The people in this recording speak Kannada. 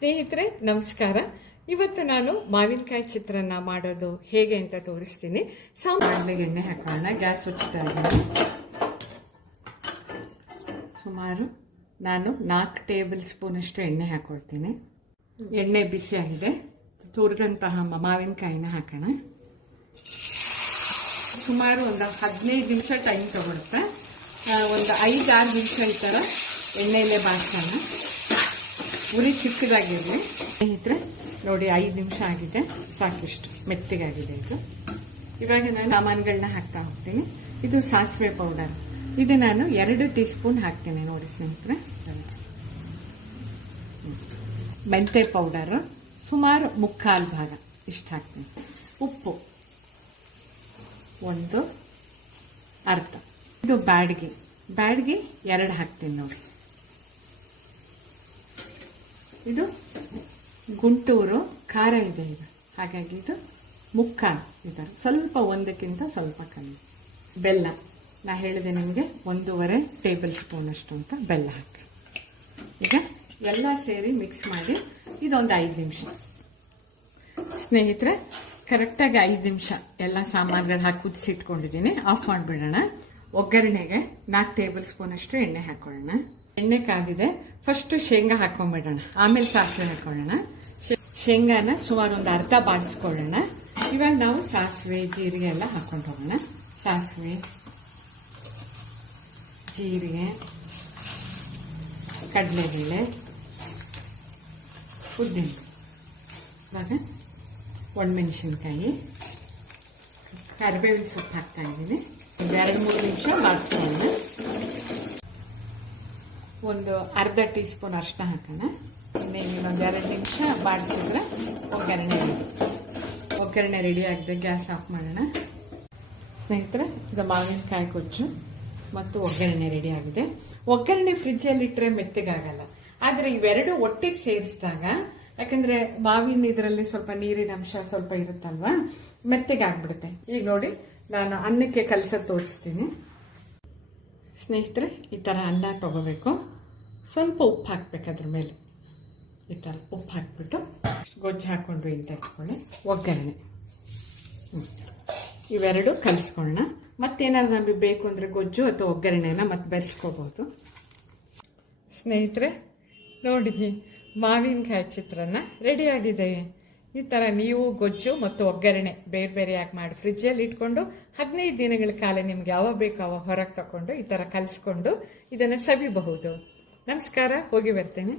ಸ್ನೇಹಿತರೆ ನಮಸ್ಕಾರ. ಇವತ್ತು ನಾನು ಮಾವಿನಕಾಯಿ ಚಿತ್ರಾನ್ನ ಮಾಡೋದು ಹೇಗೆ ಅಂತ ತೋರಿಸ್ತೀನಿ. ಸಾಮಾನ್ಯ ಎಣ್ಣೆ ಹಾಕೋಣ. ಗ್ಯಾಸ್ ಉಚ್ತಾ ಇದ್ದೀನಿ. ಸುಮಾರು ನಾನು 4 ಟೇಬಲ್ ಸ್ಪೂನ್ ಅಷ್ಟು ಎಣ್ಣೆ ಹಾಕೊಳ್ತೀನಿ. ಎಣ್ಣೆ ಬಿಸಿ ಆಗಿದೆ. ತುರಿದಂತಹ ಮಾವಿನಕಾಯಿನ ಹಾಕೋಣ. ಸುಮಾರು ಒಂದು 15 ನಿಮಿಷ ಟೈಮ್ ತಗೊಳುತ್ತೆ. ಒಂದು 5-6 ನಿಮಿಷ ಈ ಥರ ಎಣ್ಣೆಯಲ್ಲೇ ಬಾಡ್ಸೋಣ. ಉರಿ ಚಿಕ್ಕದಾಗಿರಲಿ. ಸ್ನೇಹಿತರೆ ನೋಡಿ, 5 ನಿಮಿಷ ಆಗಿದೆ. ಸಾಕಿಷ್ಟು ಮೆತ್ತಗಾಗಿದೆ ಇದು. ಇವಾಗ ನಾನು ಸಾಮಾನುಗಳನ್ನ ಹಾಕ್ತಾ ಹೋಗ್ತೀನಿ. ಇದು ಸಾಸಿವೆ ಪೌಡರ್. ಇದು ನಾನು 2 ಟೀ ಸ್ಪೂನ್ ಹಾಕ್ತೀನಿ. ನೋಡಿ ಸ್ನೇಹಿತರೆ, ಮೆಂತೆ ಪೌಡರ್ ಸುಮಾರು 3/4 ಭಾಗ ಇಷ್ಟು ಹಾಕ್ತೀನಿ. ಉಪ್ಪು 1/2. ಇದು ಬ್ಯಾಡ್ಗೆ 2 ಹಾಕ್ತೀನಿ ನೋಡಿ. ಇದು ಗುಂಟೂರು ಖಾರ ಇದೆ ಇದು, ಹಾಗಾಗಿ ಇದು 3/4 ಇದೆ. ಸ್ವಲ್ಪ ಒಂದಕ್ಕಿಂತ ಸ್ವಲ್ಪ ಕಮ್ಮಿ. ಬೆಲ್ಲ ನಾ ಹೇಳಿದೆ ನಿಮಗೆ 1.5 ಟೇಬಲ್ ಸ್ಪೂನ್ ಅಷ್ಟು ಅಂತ ಬೆಲ್ಲ ಹಾಕಿ. ಈಗ ಎಲ್ಲ ಸೇರಿ ಮಿಕ್ಸ್ ಮಾಡಿ ಇದೊಂದು 5 ನಿಮಿಷ. ಸ್ನೇಹಿತರೆ ಕರೆಕ್ಟಾಗಿ 5 ನಿಮಿಷ ಎಲ್ಲ ಸಾಮಾನುಗಳು ಹಾಕಿ ಕುದಿಸಿಟ್ಕೊಂಡಿದ್ದೀನಿ. ಆಫ್ ಮಾಡಿಬಿಡೋಣ. ಒಗ್ಗರಣೆಗೆ 4 ಟೇಬಲ್ ಸ್ಪೂನ್ ಅಷ್ಟು ಎಣ್ಣೆ ಹಾಕೊಳ್ಳೋಣ. ಎಣ್ಣೆ ಕಾದಿದೆ. ಫಸ್ಟ್ ಶೇಂಗಾ ಹಾಕೊಂಡ್ಬಿಡೋಣ, ಆಮೇಲೆ ಸಾಸಿವೆ ಹಾಕೊಳ್ಳೋಣ. ಶೇಂಗಾನ ಸುಮಾರು ಒಂದು ಅರ್ಧ ಬಾಡಿಸ್ಕೊಳ್ಳೋಣ. ಇವಾಗ ನಾವು ಸಾಸಿವೆ ಜೀರಿಗೆ ಎಲ್ಲ ಹಾಕೊಂಡು ಹೋಗೋಣ. ಸಾಸಿವೆ, ಜೀರಿಗೆ, ಕಡಲೆಬೇಳೆ, ಉದ್ದಿನ, ಇವಾಗ ಒಣಮೆಣಸಿನ್ಕಾಯಿ, ಕರಿಬೇವಿನ ಸೊಪ್ಪು ಹಾಕ್ತಾ ಇದ್ದೀನಿ. ಒಂದು 2-3 ನಿಮಿಷ ಬಾಡಿಸ್ಕೊಳ್ಳೋಣ. ಒಂದು ಅರ್ಧ ಟೀ ಸ್ಪೂನ್ ಅರಿಶಿನ ಹಾಕೋಣ. ಇನ್ನೊಂದು 2 ನಿಮಿಷ ಬಾಡಿಸಿದ್ರೆ ಒಗ್ಗರಣೆ ರೆಡಿ ಆಗಿದೆ. ಗ್ಯಾಸ್ ಆಫ್ ಮಾಡೋಣ. ಸ್ನೇಹಿತರೆ, ಇದು ಮಾವಿನಕಾಯಿ ಗೊಜ್ಜು ಮತ್ತು ಒಗ್ಗರಣೆ ರೆಡಿ ಆಗಿದೆ. ಒಗ್ಗರಣೆ ಫ್ರಿಜ್ಜಲ್ಲಿ ಇಟ್ಟರೆ ಮೆತ್ತಗಾಗಲ್ಲ, ಆದರೆ ಇವೆರಡು ಒಟ್ಟಿಗೆ ಸೇರಿಸಿದಾಗ, ಯಾಕಂದ್ರೆ ಮಾವಿನ ಇದರಲ್ಲಿ ಸ್ವಲ್ಪ ನೀರಿನ ಅಂಶ ಸ್ವಲ್ಪ ಇರುತ್ತಲ್ವಾ, ಮೆತ್ತಗಾಗ್ಬಿಡುತ್ತೆ. ಈಗ ನೋಡಿ, ನಾನು ಅನ್ನಕ್ಕೆ ಕಲಸೋದು ತೋರಿಸ್ತೀನಿ. ಸ್ನೇಹಿತರೆ, ಈ ಥರ ಅನ್ನ ತಗೋಬೇಕು. ಸ್ವಲ್ಪ ಉಪ್ಪು ಹಾಕ್ಬೇಕು. ಅದ್ರ ಮೇಲೆ ಈ ಥರ ಉಪ್ಪು ಹಾಕ್ಬಿಟ್ಟು ಗೊಜ್ಜು ಹಾಕ್ಕೊಂಡು ಇಂತ ಇಟ್ಕೊಳ್ಳಿ. ಒಗ್ಗರಣೆ ಇವೆರಡು ಕಲಿಸ್ಕೊಳ್ಳೋಣ. ಮತ್ತೇನಾದ್ರು ನಮಗೆ ಬೇಕು ಅಂದರೆ ಗೊಜ್ಜು ಅಥವಾ ಒಗ್ಗರಣೆನ ಮತ್ತೆ ಬೆರೆಸ್ಕೋಬಹುದು. ಸ್ನೇಹಿತರೆ ನೋಡಿದ್ವಿ, ಮಾವಿನಕಾಯಿ ಚಿತ್ರಾನ್ನ ರೆಡಿಯಾಗಿದೆ. ಈ ಥರ ನೀವು ಗೊಜ್ಜು ಮತ್ತು ಒಗ್ಗರಣೆ ಬೇರೆ ಬೇರೆಯಾಗಿ ಮಾಡಿ ಫ್ರಿಜ್ಜಲ್ಲಿ ಇಟ್ಕೊಂಡು 15 ದಿನಗಳ ಕಾಲ ನಿಮ್ಗೆ ಯಾವಾಗ ಬೇಕು ಅವಾಗ ಹೊರಗೆ ತಗೊಂಡು ಈ ಥರ ಕಲಿಸ್ಕೊಂಡು ಇದನ್ನು ಸವಿಬಹುದು. ನಮಸ್ಕಾರ, ಹೋಗಿ ಬರ್ತೇನೆ.